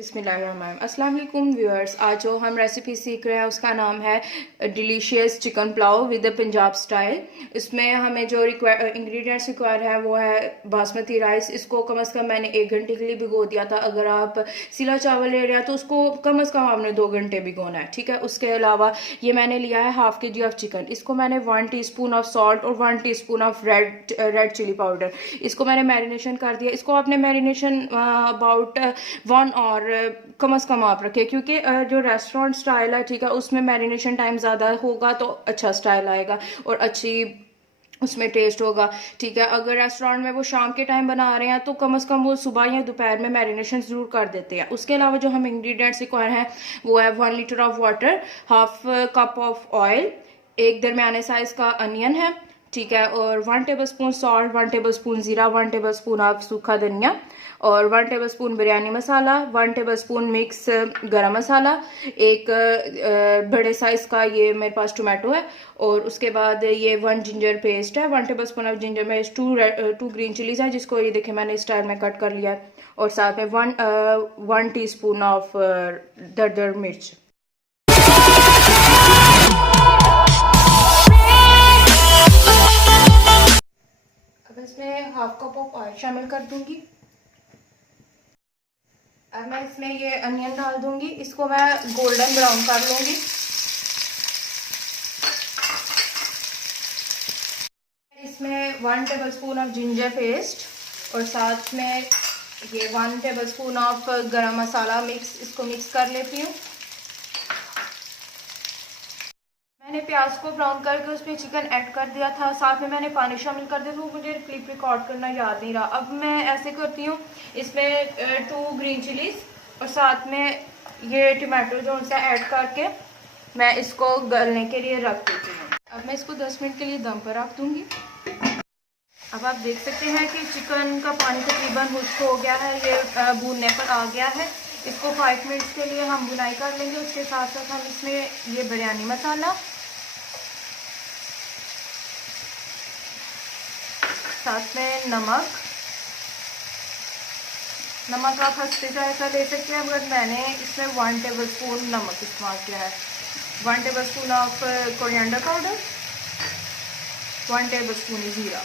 बिस्मिल्लाहिर्रहमानिर्रहीम। अस्सलाम वालेकुम व्यूअर्स, आज जो हम रेसिपी सीख रहे हैं उसका नाम है delicious chicken pulao with the Punjab style. इसमें हमें जो इंग्रेडिएंट्स रिक्वायर है वो है बासमती राइस। इसको कम से कम मैंने 1 घंटे के लिए भिगो दिया था। अगर आप सिला चावल ले रहे हैं तो उसको कम से कम आपने 2 घंटे भिगोना है, ठीक है। उसके अलावा ये मैंने लिया है हाफ के जी ऑफ चिकन। इसको मैंने 1 टीस्पून ऑफ सॉल्ट और 1 teaspoon of red chili powder, इसको मैंने मैरिनेशन कर दिया। इसको आपने मैरिनेशन अबाउट 1 और कम से कम आप रखें, क्योंकि जो रेस्टोरेंट स्टाइल है, ठीक है, उसमें मैरिनेशन टाइम ज़्यादा होगा तो अच्छा स्टाइल आएगा और अच्छी उसमें टेस्ट होगा, ठीक है। अगर रेस्टोरेंट में वो शाम के टाइम बना रहे हैं तो कम से कम वो सुबह या दोपहर में मैरिनेशन ज़रूर कर देते हैं। उसके अलावा जो हम इंग्रेडिएंट्स रिक्वायर हैं वो है 1 litre of water, half cup of oil, एक दरमियाने साइज़ का अनियन है, ठीक है, और 1 table spoon salt, 1 table spoon ज़ीरा, 1 टेबल स्पून ऑफ सूखा धनिया और 1 टेबल स्पून बिरयानी मसाला, 1 टेबल स्पून मिक्स गरम मसाला, एक बड़े साइज़ का ये मेरे पास टोमेटो है, और उसके बाद ये 1 जिंजर पेस्ट है, 1 table spoon of ginger paste, 2 green chillies हैं जिसको ये देखिए मैंने इस स्टाइल में कट कर लिया है, और साथ में 1 टीस्पून ऑफ दरदर मिर्च। अब इसमें हाफ कप ऑफ ऑयल शामिल कर दूंगी। अब मैं इसमें ये अनियन डाल दूंगी, इसको मैं गोल्डन ब्राउन कर लूंगी। इसमें 1 table spoon of ginger paste और साथ में ये 1 टेबल स्पून ऑफ गरम मसाला मिक्स, इसको मिक्स कर लेती हूँ। मैंने प्याज को ब्राउन करके उसमें चिकन ऐड कर दिया था, साथ में मैंने पानी शामिल कर दिया था, वो मुझे क्लिप रिकॉर्ड करना याद नहीं रहा। अब मैं ऐसे करती हूँ, इसमें 2 ग्रीन चिलीज और साथ में ये टमाटो जो उनसे ऐड करके मैं इसको गलने के लिए रख देती हूँ। अब मैं इसको 10 मिनट के लिए दम पर रख दूँगी। अब आप देख सकते हैं कि चिकन का पानी तकरीबन खुश्क हो गया है, ये भूनने पर आ गया है। इसको 5 मिनट्स के लिए हम भुनाई कर लेंगे। उसके साथ साथ हम इसमें ये बिरयानी मसाला, साथ में नमक आप हंसते जायका ले सकते हैं, मगर मैंने इसमें 1 टेबल स्पून नमक इस्तेमाल किया है, 1 table spoon of coriander powder, 1 table spoon ज़ीरा।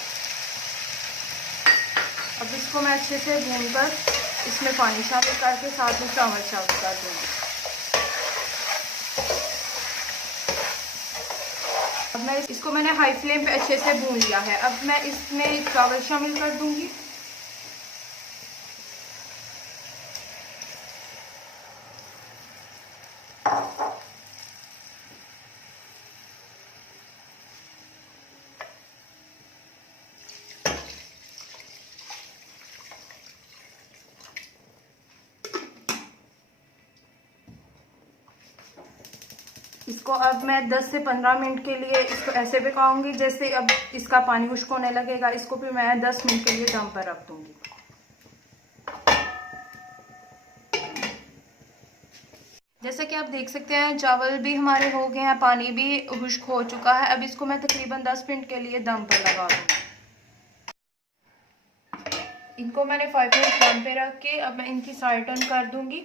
अब इसको मैं अच्छे से भूनकर इसमें पानी शामिल करके साथ में चावल शामिल कर दूँगी। अब मैं इसको मैंने हाई फ्लेम पे अच्छे से भून लिया है। अब मैं इसमें चावल शामिल कर दूंगी। इसको अब मैं 10 से 15 मिनट के लिए इसको ऐसे पकाऊंगी। जैसे अब इसका पानी खुश्क होने लगेगा, इसको फिर मैं 10 मिनट के लिए दम पर रख दूंगी। जैसा कि आप देख सकते हैं चावल भी हमारे हो गए हैं, पानी भी खुश्क हो चुका है। अब इसको मैं तकरीबन 10 मिनट के लिए दम पर लगा दूंगी। इनको मैंने 5 मिनट दम पे रख के अब मैं इनकी साइड टर्न कर दूंगी।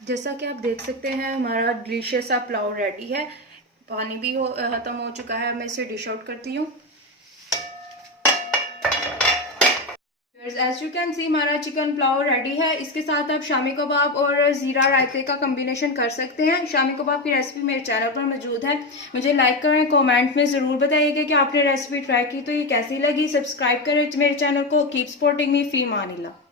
जैसा कि आप देख सकते हैं हमारा डिलीशियस सा पुलाव रेडी है। पानी भी ख़त्म हो चुका है। मैं इसे डिश आउट करती हूँ। एज यू कैन सी हमारा चिकन पुलाव रेडी है। इसके साथ आप शामी कबाब और ज़ीरा रायते का कम्बिनेशन कर सकते हैं। शामी कबाब की रेसिपी मेरे चैनल पर मौजूद है। मुझे लाइक करें, कमेंट में ज़रूर बताइएगा कि आपने रेसिपी ट्राई की तो ये कैसी लगी। सब्सक्राइब करें मेरे चैनल को। कीप सपोर्टिंग मी, फी मानिल्लाह।